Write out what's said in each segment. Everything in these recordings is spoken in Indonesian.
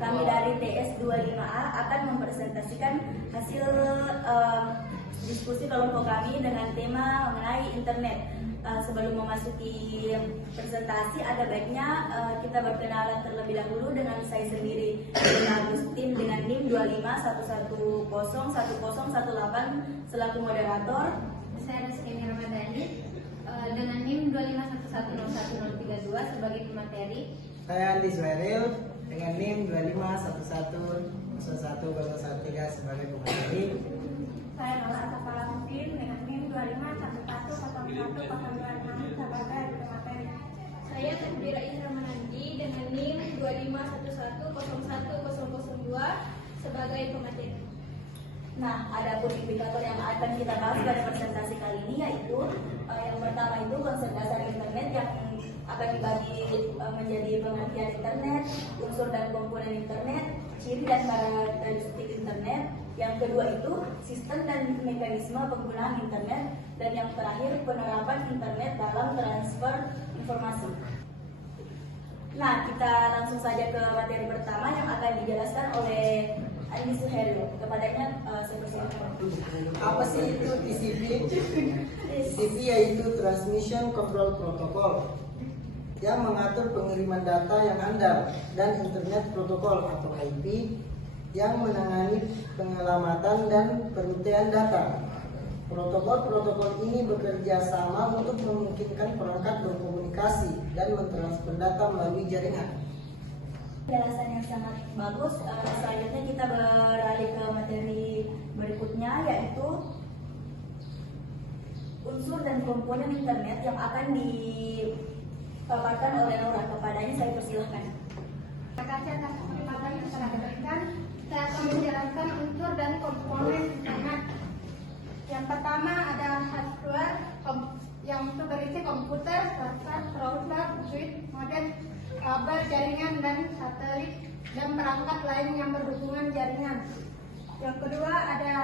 kami dari TS25A akan mempresentasikan hasil diskusi kelompok kami dengan tema mengenai internet. Sebelum memasuki presentasi, ada baiknya kita berkenalan terlebih dahulu dengan saya sendiri, Agustin, dengan NIM 2511010118 selaku moderator. Saya Rizky Ramadhani dengan NIM 2511011032 sebagai pemateri. Saya Andi Zuhairil dengan NIM 2511010113 sebagai pemateri. Saya Nola Atapalamuddin dengan NIM 2511010126 sebagai pemateri. Saya Tadbira Isra Manandi dengan NIM 2511011002 sebagai pemateri. Nah, ada pun indikator yang akan kita bahas pada presentasi kali ini, yaitu yang pertama itu konsep dasar internet yang akan dibagi menjadi pengertian internet, unsur dan komponen internet, ciri dan karakteristik internet. Yang kedua itu sistem dan mekanisme penggunaan internet, dan yang terakhir penerapan internet dalam transfer informasi. Nah, kita langsung saja ke materi pertama yang akan dijelaskan oleh Andi Zuhairil. Kepadanya saya persilakan. Apa sih itu TCP? TCP yaitu Transmission Control Protocol yang mengatur pengiriman data yang handal, dan Internet Protocol atau IP yang menangani penyelamatan dan pengujian data. Protokol-protokol ini bekerja sama untuk memungkinkan perangkat berkomunikasi dan mentransfer data melalui jaringan. Penjelasan yang sangat bagus. Selanjutnya kita beralih ke materi berikutnya, yaitu unsur dan komponen internet yang akan dipaparkan oleh Nora. Kepadanya saya persilahkan. Terima kasih atas kesempatan yang telah diberikan. Saya akan menjelaskan unsur dan komponen internet. Yang pertama ada hardware yang itu berisi komputer, server, browser, switch, modem, kabel, jaringan, dan satelit, dan perangkat lain yang berhubungan jaringan. Yang kedua ada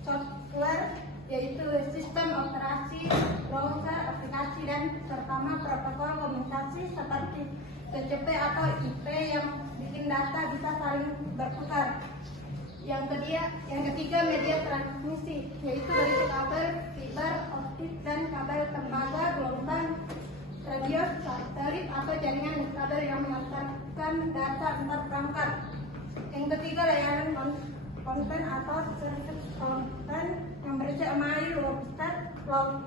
software, yaitu sistem operasi, browser, aplikasi, dan terutama protokol komunikasi seperti TCP atau IP yang bikin data bisa saling bertukar. Yang ketiga media transmisi, yaitu berisi kabel, fiber optik, dan kabel tembaga, gelombang, radio, satelit, atau jaringan kabel yang mengantarkan data antar perangkat. Yang ketiga layanan konten atau service konten yang berisi email, website, cloud,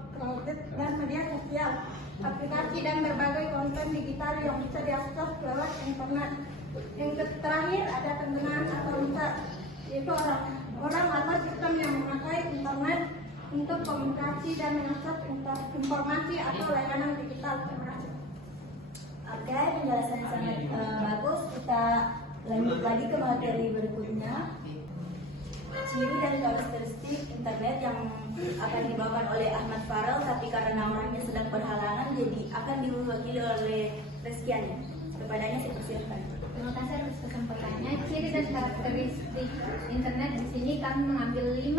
dan media sosial, aplikasi, dan berbagai konten digital yang bisa diakses lewat internet. Yang terakhir ada penggunaan atau user, yaitu orang atau sistem yang memakai internet untuk komunikasi dan mengakses informasi atau layanan digital. Terima kasih. Oke, penjelasan yang sangat bagus. Kita lanjut lagi ke materi berikutnya, ciri dan karakteristik internet yang akan dibawakan oleh Ahmad Farel, tapi karena orangnya sedang berhalangan, jadi akan diwakili oleh Reskiani. Kepadanya saya persilakan. Terima kasih atas kesempatannya. Ciri dan karakteristik internet di sini kami mengambil 5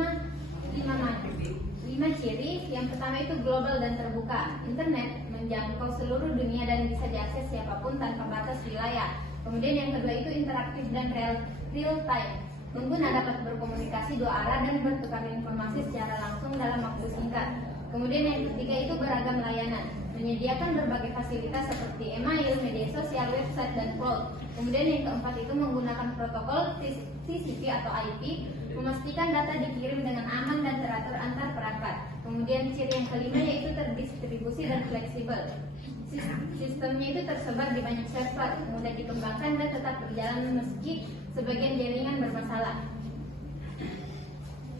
ciri. Yang pertama itu global dan terbuka. Internet menjangkau seluruh dunia dan bisa diakses siapapun tanpa batas wilayah. Kemudian yang kedua itu interaktif dan real time. Pengguna dapat berkomunikasi dua arah dan bertukar informasi secara langsung dalam waktu singkat. Kemudian yang ketiga itu beragam layanan, menyediakan berbagai fasilitas seperti email, media sosial, website, dan cloud. Kemudian yang keempat itu menggunakan protokol TCP atau IP, memastikan data dikirim dengan aman dan teratur antar perangkat. Kemudian ciri yang kelima yaitu terdistribusi dan fleksibel. Sistemnya itu tersebar di banyak server, mudah dikembangkan dan tetap berjalan meski sebagian jaringan bermasalah.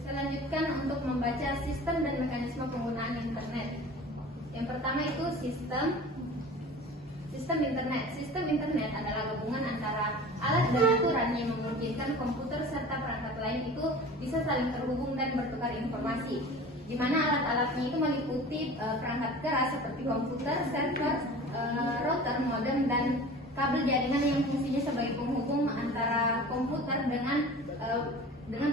Saya lanjutkan untuk membaca sistem dan mekanisme penggunaan internet. Yang pertama itu sistem internet. Sistem internet adalah gabungan antara alat dan aturan yang memungkinkan komputer serta perangkat lain itu bisa saling terhubung dan bertukar informasi. Di mana alat-alatnya itu meliputi perangkat keras seperti komputer, server, router, modem, dan kabel jaringan yang fungsinya sebagai penghubung antara komputer dengan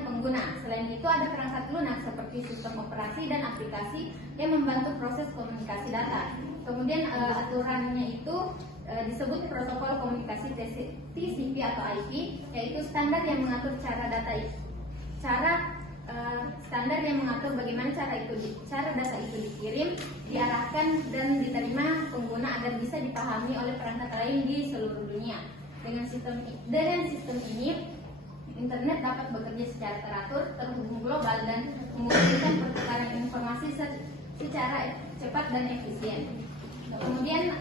pengguna. Selain itu ada perangkat lunak seperti sistem operasi dan aplikasi yang membantu proses komunikasi data. Kemudian aturannya itu disebut protokol komunikasi TCP atau IP, yaitu standar yang mengatur standar yang mengatur bagaimana cara data itu dikirim, diarahkan dan diterima pengguna agar bisa dipahami oleh perangkat lain di seluruh dunia. Dengan sistem ini, internet dapat bekerja secara teratur, terhubung global dan memungkinkan pertukaran informasi secara cepat dan efisien. Kemudian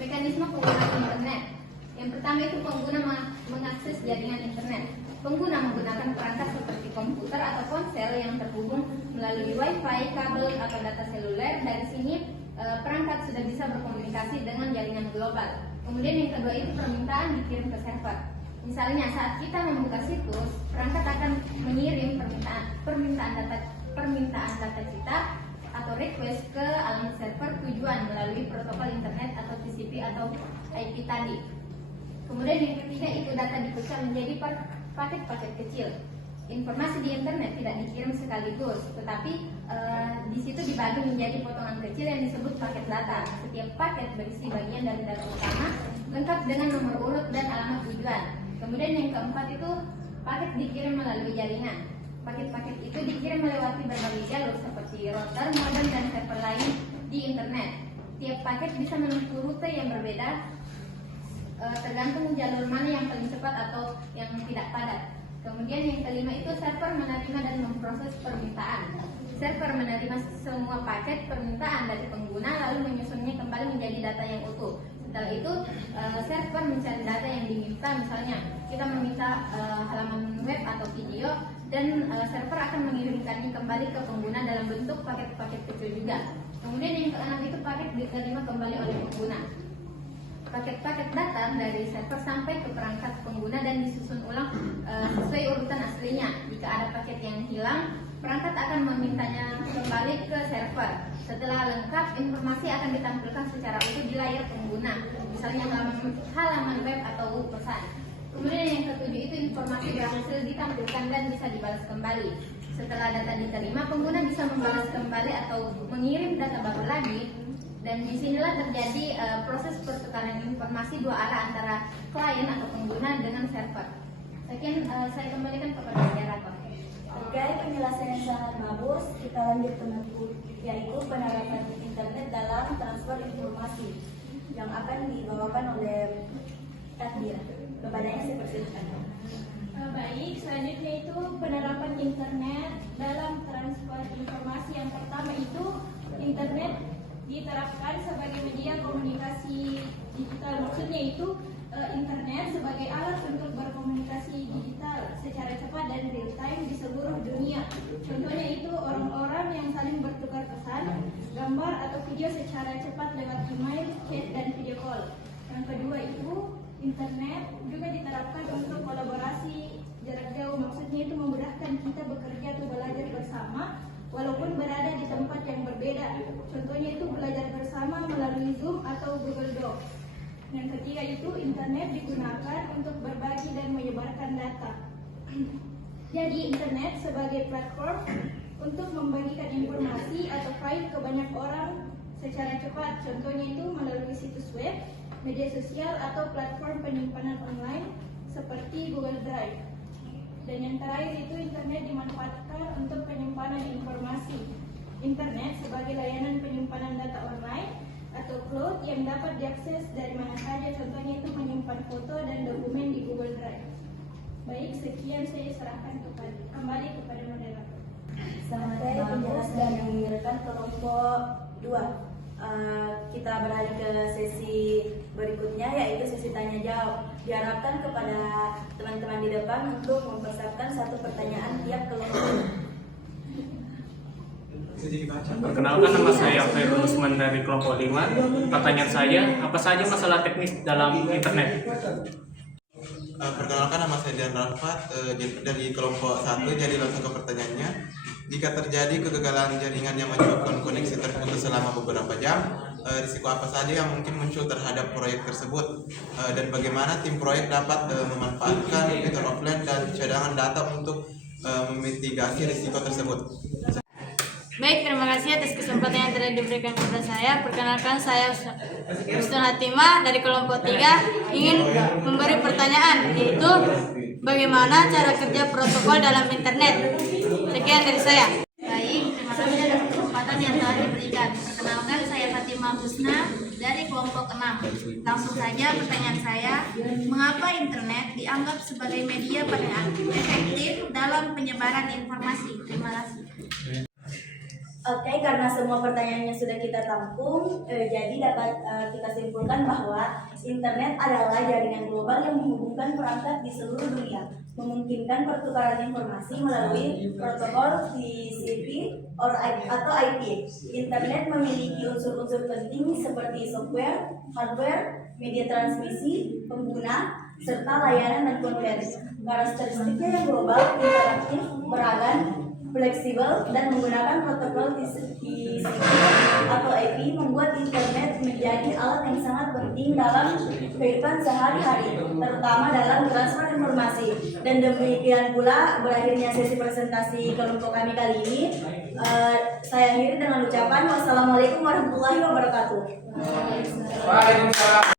mekanisme penggunaan internet. Yang pertama itu pengguna mengakses jaringan internet. Pengguna menggunakan perangkat seperti komputer atau ponsel yang terhubung melalui wifi, kabel atau data seluler. Dari sini perangkat sudah bisa berkomunikasi dengan jaringan global. Kemudian yang kedua itu permintaan dikirim ke server. Misalnya saat kita membuka situs, perangkat akan mengirim permintaan data kita atau request ke alamat server tujuan melalui protokol internet atau TCP atau IP tadi. Kemudian yang ketiga itu data dipecah menjadi paket-paket kecil. Informasi di internet tidak dikirim sekaligus, tetapi di situ dibagi menjadi potongan kecil yang disebut paket data. Setiap paket berisi bagian dari data utama, lengkap dengan nomor urut dan alamat tujuan. Kemudian yang keempat itu paket dikirim melalui jaringan. Paket-paket itu dikirim melewati berbagai jalur seperti router, modem, dan server lain di internet. Tiap paket bisa menempuh rute yang berbeda tergantung jalur mana yang paling cepat atau yang tidak padat. Kemudian yang kelima itu server menerima dan memproses permintaan. Server menerima semua paket permintaan dari pengguna lalu menyusunnya kembali menjadi data yang utuh. Setelah itu server mencari data yang diminta, misalnya kita meminta halaman web atau video, dan server akan mengirimkannya kembali ke pengguna dalam bentuk paket-paket kecil juga. Kemudian yang keenam itu paket diterima kembali oleh pengguna. Paket-paket datang dari server sampai ke perangkat pengguna dan disusun ulang sesuai urutan aslinya. Jika ada paket yang hilang, perangkat akan memintanya kembali ke server. Setelah lengkap, informasi akan ditampilkan secara utuh di layar pengguna, misalnya halaman web atau pesan. Kemudian yang ketujuh itu informasi berhasil ditampilkan dan bisa dibalas kembali. Setelah data diterima, pengguna bisa membalas kembali atau mengirim data baru lagi. Dan disinilah terjadi proses pertukaran informasi dua arah antara klien atau pengguna dengan server. Sekian saya kembalikan kepada moderator. Oke, penjelasan yang sangat bagus. Kita lanjut ke yaitu penerapan internet dalam transfer informasi yang akan dibawakan oleh Takdir. Kepadanya saya persilakan. Baik, selanjutnya itu penerapan internet dalam transfer informasi. Yang pertama itu internet diterapkan sebagai media komunikasi digital. Maksudnya itu internet sebagai alat untuk berkomunikasi digital secara cepat dan real time di seluruh dunia. Contohnya itu orang-orang yang saling bertukar pesan, gambar atau video secara cepat lewat email, chat, dan video call. Yang kedua itu internet juga diterapkan untuk kolaborasi jarak jauh. Maksudnya itu memudahkan kita bekerja atau belajar bersama walaupun berada di tempat yang berbeda. Contohnya itu belajar bersama melalui Zoom atau Google Doc. Yang ketiga itu internet digunakan untuk berbagi dan menyebarkan data. Jadi internet sebagai platform untuk membagikan informasi atau file ke banyak orang secara cepat. Contohnya itu melalui situs web, media sosial atau platform penyimpanan online seperti Google Drive. Dan yang terakhir itu internet dimanfaatkan untuk penyimpanan informasi. Internet sebagai layanan penyimpanan data online atau cloud yang dapat diakses dari mana saja. Contohnya itu menyimpan foto dan dokumen di Google Drive. Baik, sekian saya serahkan kembali kepada moderator. Sampai penjelasan dan mengirimkan kelompok 2. Kita beralih ke sesi berikutnya, yaitu sesi tanya jawab. Diharapkan kepada teman-teman di depan untuk mempersiapkan satu pertanyaan tiap kelompok. Perkenalkan, nama saya Khairul Usman dari kelompok 5. Pertanyaan saya, apa saja masalah teknis dalam internet? Perkenalkan, nama saya Dian Rafat dari kelompok 1. Jadi langsung ke pertanyaannya. Jika terjadi kegagalan jaringan yang menyebabkan koneksi terputus selama beberapa jam, risiko apa saja yang mungkin muncul terhadap proyek tersebut, dan bagaimana tim proyek dapat memanfaatkan fitur offline dan cadangan data untuk memitigasi risiko tersebut? Baik, terima kasih atas kesempatan yang telah diberikan kepada saya. Perkenalkan, saya Husnul Hatimah dari kelompok 3 ingin memberi pertanyaan, yaitu bagaimana cara kerja protokol dalam internet. Sekian dari saya. Baik, terima kasih atas kesempatan yang telah diberikan. Perkenalkan, saya Fatimah Husna dari kelompok 6. Langsung saja pertanyaan saya, mengapa internet dianggap sebagai media paling efektif dalam penyebaran informasi? Terima kasih. Oke, karena semua pertanyaannya sudah kita tampung, jadi dapat kita simpulkan bahwa internet adalah jaringan global yang menghubungkan perangkat di seluruh dunia, memungkinkan pertukaran informasi melalui protokol TCP atau IP. Internet memiliki unsur-unsur penting seperti software, hardware, media transmisi, pengguna, serta layanan dan konten. Karakteristiknya yang global, interaktif, beragam, fleksibel, dan menggunakan protokol TCP atau IP membuat internet menjadi alat yang sangat penting dalam kehidupan sehari-hari, terutama dalam transfer informasi. Dan demikian pula berakhirnya sesi presentasi kelompok kami kali ini. Saya akhiri dengan ucapan wassalamualaikum warahmatullahi wabarakatuh.